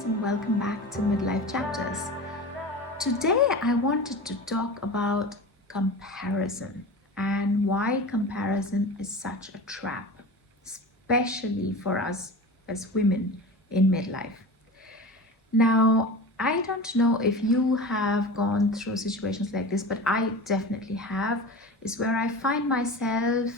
friends, and welcome back to Midlife Chapters. Today I wanted to talk about comparison and why comparison is such a trap, especially for us as women in midlife. Now, I don't know if you have gone through situations like this, but I definitely have, is where I find myself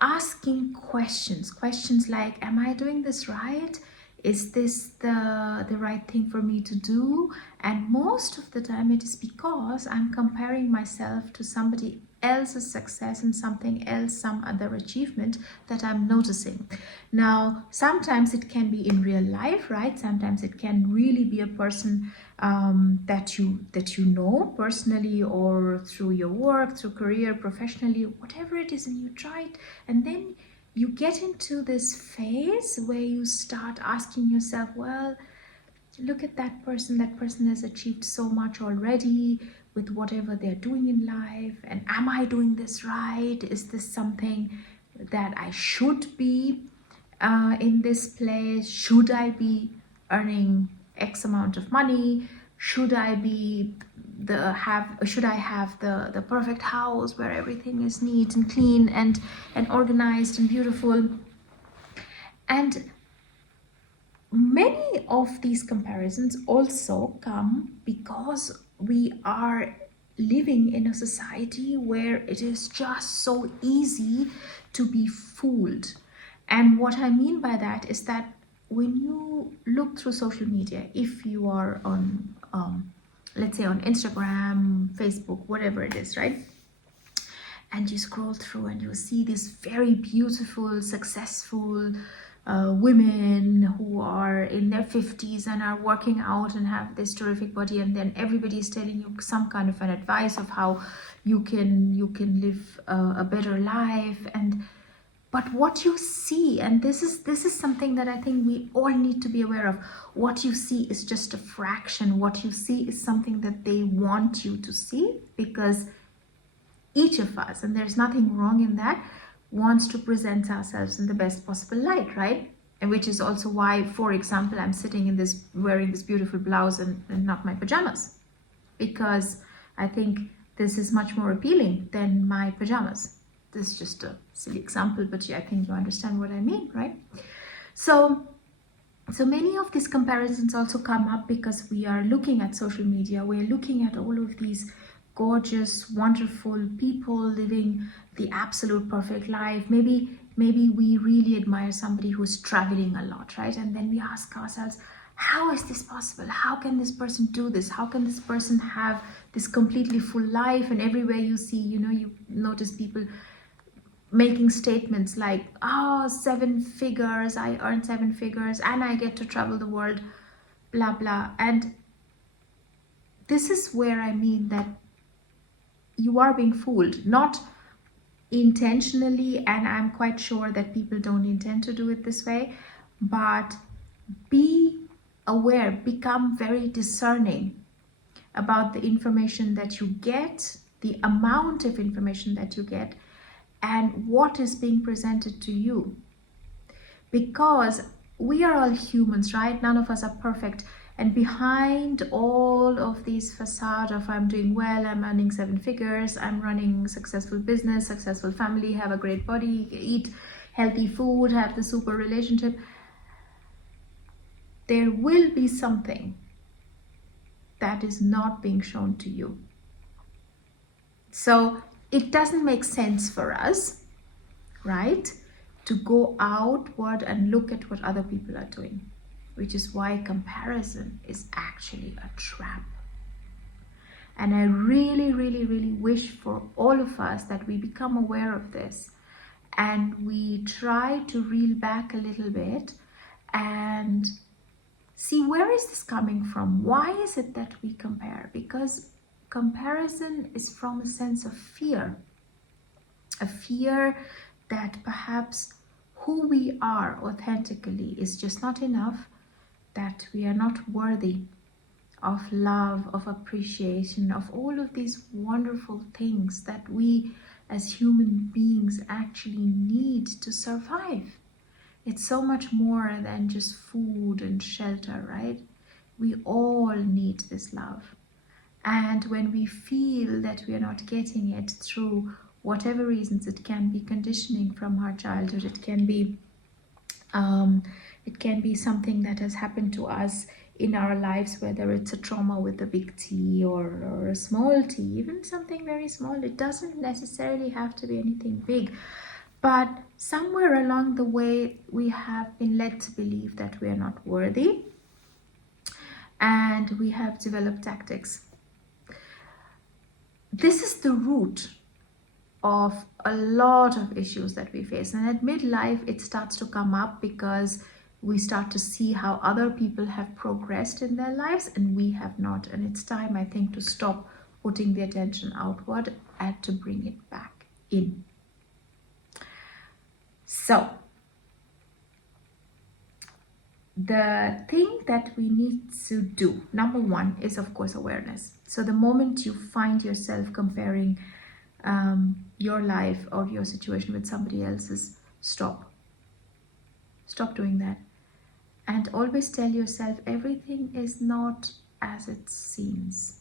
asking questions like, am I doing this right? Is this the right thing for me to do? And most of the time it is because I'm comparing myself to somebody else's success and something else, some other achievement that I'm noticing. Now, sometimes it can be in real life, right? Sometimes it can really be a person that you know personally, or through your work, through career, professionally, whatever it is, and you try it, and then you get into this phase where you start asking yourself, well, look at that person has achieved so much already with whatever they're doing in life, and am I doing this right? Is this something that I should be in this place? Should I be earning X amount of money? Should I have the perfect house where everything is neat and clean and organized and beautiful? And many of these comparisons also come because we are living in a society where it is just so easy to be fooled. And what I mean by that is that when you look through social media, if you are on, let's say on Instagram, Facebook, whatever it is, right? And you scroll through and you see these very beautiful, successful women who are in their 50s and are working out and have this terrific body, and then everybody is telling you some kind of an advice of how you can live a better life. But what you see, and this is something that I think we all need to be aware of, what you see is just a fraction. What you see is something that they want you to see, because each of us, and there's nothing wrong in that, wants to present ourselves in the best possible light, right? And which is also why, for example, I'm sitting in this, wearing this beautiful blouse and not my pajamas, because I think this is much more appealing than my pajamas. This is just a silly example, but I think you understand what I mean, right? So many of these comparisons also come up because we are looking at social media. We're looking at all of these gorgeous, wonderful people living the absolute perfect life. Maybe we really admire somebody who's traveling a lot, right? And then we ask ourselves, how is this possible? How can this person do this? How can this person have this completely full life? And everywhere you see, you notice people making statements like, oh, 7 figures, I earn 7 figures and I get to travel the world, blah blah. And this is where I mean that you are being fooled, not intentionally, and I'm quite sure that people don't intend to do it this way, but be aware, become very discerning about the information that you get, the amount of information that you get, and what is being presented to you. Because we are all humans, right? None of us are perfect. And behind all of these facade of I'm doing well, I'm earning 7 figures, I'm running successful business, successful family, have a great body, eat healthy food, have the super relationship, there will be something that is not being shown to you. So it doesn't make sense for us, right, to go outward and look at what other people are doing, which is why comparison is actually a trap. And I really, really, really wish for all of us that we become aware of this and we try to reel back a little bit and see, where is this coming from? Why is it that we compare? Because comparison is from a sense of fear, a fear that perhaps who we are authentically is just not enough, that we are not worthy of love, of appreciation, of all of these wonderful things that we as human beings actually need to survive. It's so much more than just food and shelter, right? We all need this love. And when we feel that we are not getting it through whatever reasons, it can be conditioning from our childhood, um, it can be something that has happened to us in our lives, whether it's a trauma with a big T or a small t, even something very small. It doesn't necessarily have to be anything big. But somewhere along the way, we have been led to believe that we are not worthy, and we have developed tactics. This is the root of a lot of issues that we face. And at midlife, it starts to come up because we start to see how other people have progressed in their lives and we have not. And it's time, I think, to stop putting the attention outward and to bring it back in. So, the thing that we need to do, number one, is of course awareness. So the moment you find yourself comparing your life or your situation with somebody else's, stop doing that, and always tell yourself everything is not as it seems.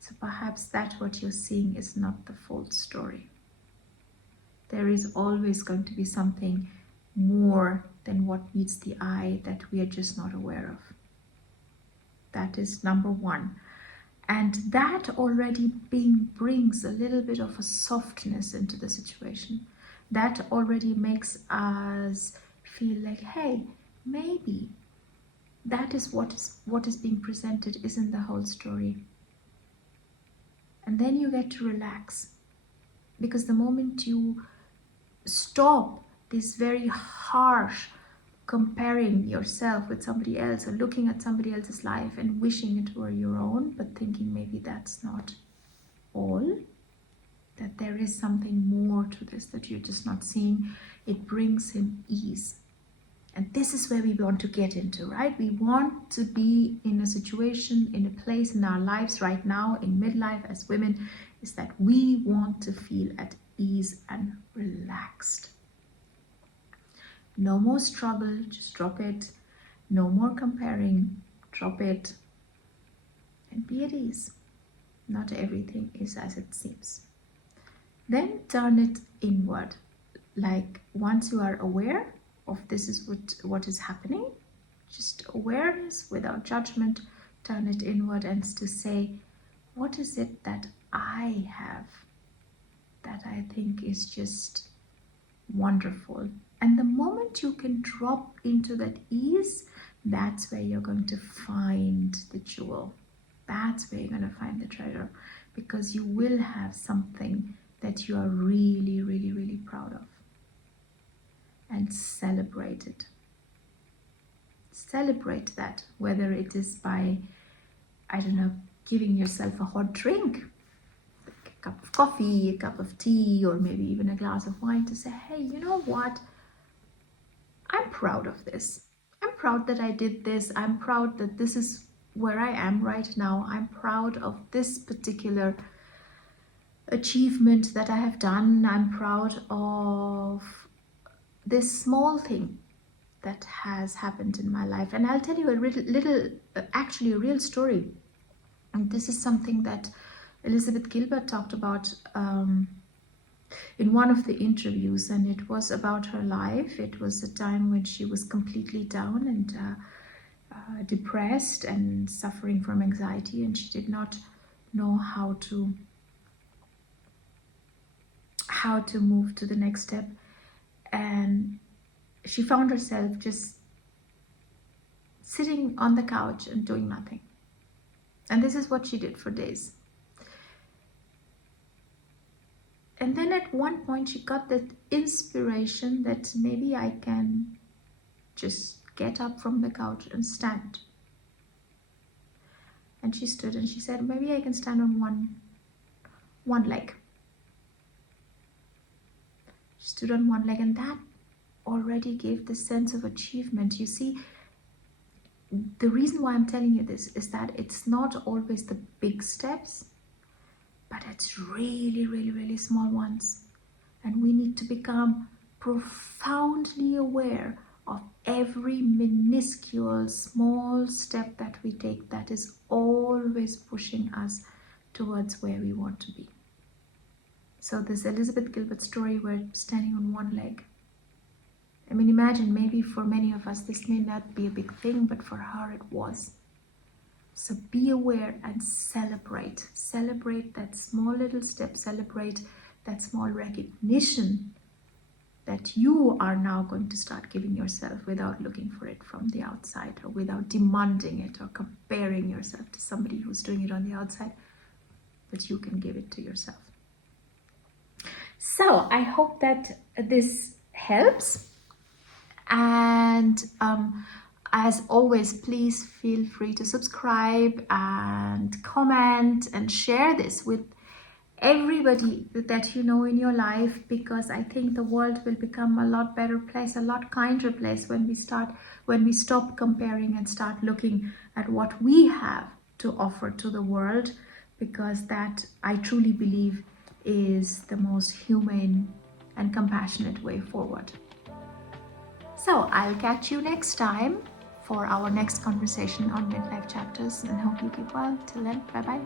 So perhaps that what you're seeing is not the full story. There is always going to be something more than what meets the eye that we are just not aware of. That is number one. And that already brings a little bit of a softness into the situation. That already makes us feel like, hey, maybe that is what is being presented isn't the whole story. And then you get to relax. Because the moment you stop this very harsh comparing yourself with somebody else or looking at somebody else's life and wishing it were your own, but thinking maybe that's not all, that there is something more to this that you're just not seeing, it brings in ease. And this is where we want to get into, right? We want to be in a situation, in a place in our lives right now, in midlife as women, is that we want to feel at ease and relaxed. No more struggle, just drop it. No more comparing, drop it. And be at ease. Not everything is as it seems. Then turn it inward. Like once you are aware of this is what is happening, just awareness without judgment, turn it inward and to say, what is it that I have that I think is just wonderful? And the moment you can drop into that ease, that's where you're going to find the jewel. That's where you're going to find the treasure, because you will have something that you are really, really, really proud of. And celebrate it. Celebrate that, whether it is by, I don't know, giving yourself a hot drink, like a cup of coffee, a cup of tea, or maybe even a glass of wine, to say, hey, you know what? I'm proud of this. I'm proud that I did this. I'm proud that this is where I am right now. I'm proud of this particular achievement that I have done. I'm proud of this small thing that has happened in my life. And I'll tell you actually a real story. And this is something that Elizabeth Gilbert talked about in one of the interviews, and it was about her life. It was a time when she was completely down and depressed and suffering from anxiety, and she did not know how to move to the next step. And she found herself just sitting on the couch and doing nothing. And this is what she did for days. And then at one point she got that inspiration that maybe I can just get up from the couch and stand. And she stood and she said, maybe I can stand on one leg. She stood on one leg, and that already gave this sense of achievement. You see, the reason why I'm telling you this is that it's not always the big steps, but it's really, really, really small ones. And we need to become profoundly aware of every minuscule small step that we take that is always pushing us towards where we want to be. So this Elizabeth Gilbert story, we're standing on one leg. I mean, imagine, maybe for many of us this may not be a big thing, but for her it was. So be aware and celebrate. Celebrate that small little step. Celebrate that small recognition that you are now going to start giving yourself without looking for it from the outside, or without demanding it or comparing yourself to somebody who's doing it on the outside, but you can give it to yourself. So I hope that this helps, and as always, please feel free to subscribe and comment and share this with everybody that you know in your life, because I think the world will become a lot better place, a lot kinder place when we stop comparing and start looking at what we have to offer to the world, because that, I truly believe, is the most humane and compassionate way forward. So I'll catch you next time for our next conversation on midlife chapters, and hope you keep well. Till then, bye bye.